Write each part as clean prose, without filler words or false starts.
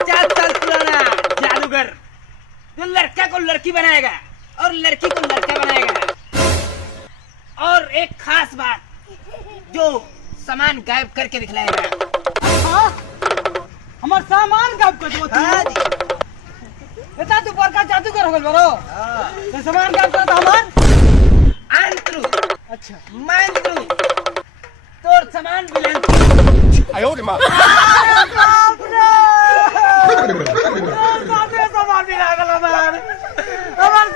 50 साल पुराना जादूगर जो लड़का को लड़की बनाएगा और लड़की को लड़का बनाएगा। और एक खास बात, जो सामान गायब करके दिखलाएगा। हाँ हमार सामान गायब कर दो हाँ जी। बेटा तू बड़का जादूगर हो गल बरो। तो सामान गायब कर दो हमार अंतरू अच्छा मंत्रू तोर सामान बिलंतरू। आयो रे माँ। बाप रे साथे सामान मिला गल हमार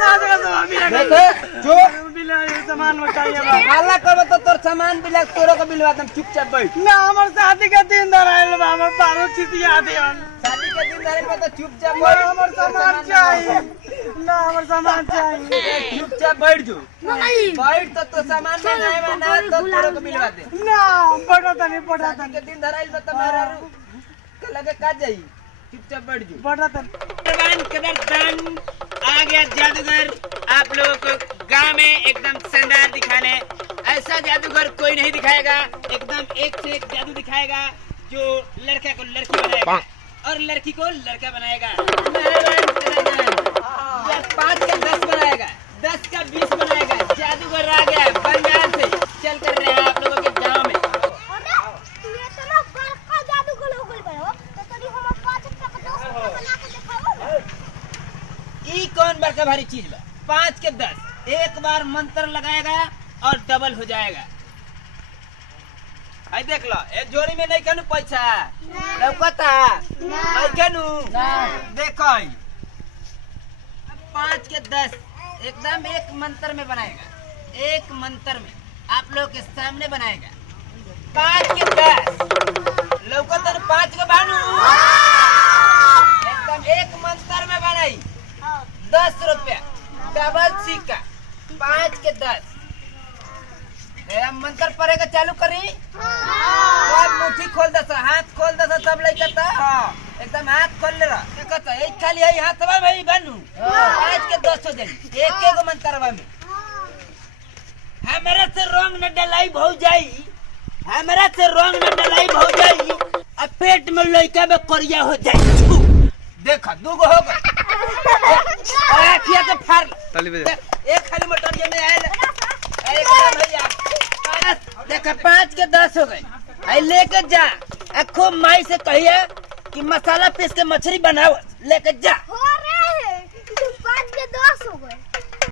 साथे का सामान मिला गल। देखो जो मिला ये सामान चाहिए हल्ला करबो तो तोर सामान बिला तोरो को बिलवा दम, चुपचाप बैठ। ना हमार शादी का दिन धराइल बा हमार बारो चितिया दे शादी के दिन धरे में तो चुपचाप ना बैठ। हमार सामान चाहिए ना हमार सामान चाहिए चुपचाप बैठ जो। बैठ तो सामान में नहीं ना तो तोरो को बिलवा दे। ना पढ़ता नहीं शादी के दिन धराइल बा तुम्हारा के लगे का जाई, चुपचाप बैठ जो। पढ़ता कदरदान आ गया जादूगर आप लोगों को गांव में एकदम शानदार दिखाने। ऐसा जादूगर कोई नहीं दिखाएगा, एकदम एक से एक जादू दिखाएगा जो लड़का को लड़की बनाएगा और लड़की को लड़का बनाएगा। 5 का 10 बनाएगा, 10 का 20 बनाएगा। जादूगर आ गया बंगाल से चल कर रहे हैं आप लोगों के गाँव में। ई कौन बड़का भारी चीज बा? 5 के 10 एक बार मंत्र लगाएगा और डबल हो जाएगा। आई देख लो, ए जोड़ी में नहीं कनु पैसा लौकता नहीं कनु देखो 5 के 10 एकदम एक मंत्र में बनाएगा। एक मंत्र में आप लोग के सामने बनाएगा। 5 के 10 लौकता 5 के बानू एकदम एक मंत्र में बनाई। 10 रुपया डबल सिक्का 5 के 10 मंत्र पड़ेगा। चालू करी मुट्ठी खोल दसा, हाथ खोल दसा, सब लइकता एकदम हाथ खोल ले रहा एक खाली है हाथ भाई बनू 5 के 10 हो जाई। एक एक मंत्रवा में हमारा से रंग न डलाई भौ जाई, हमारा से रंग न डलाई भौ जाई और पेट में लइका में करिया हो जाई। देखा दूगो हो गए आखिया से फाड़ एक खाली मोटरिया में आए एकदम भैया। देखा 5 के 10 हो गए। आई लेके जा खूब माई से कहिए कि मसाला पीस के मछली बनाओ, लेके जा।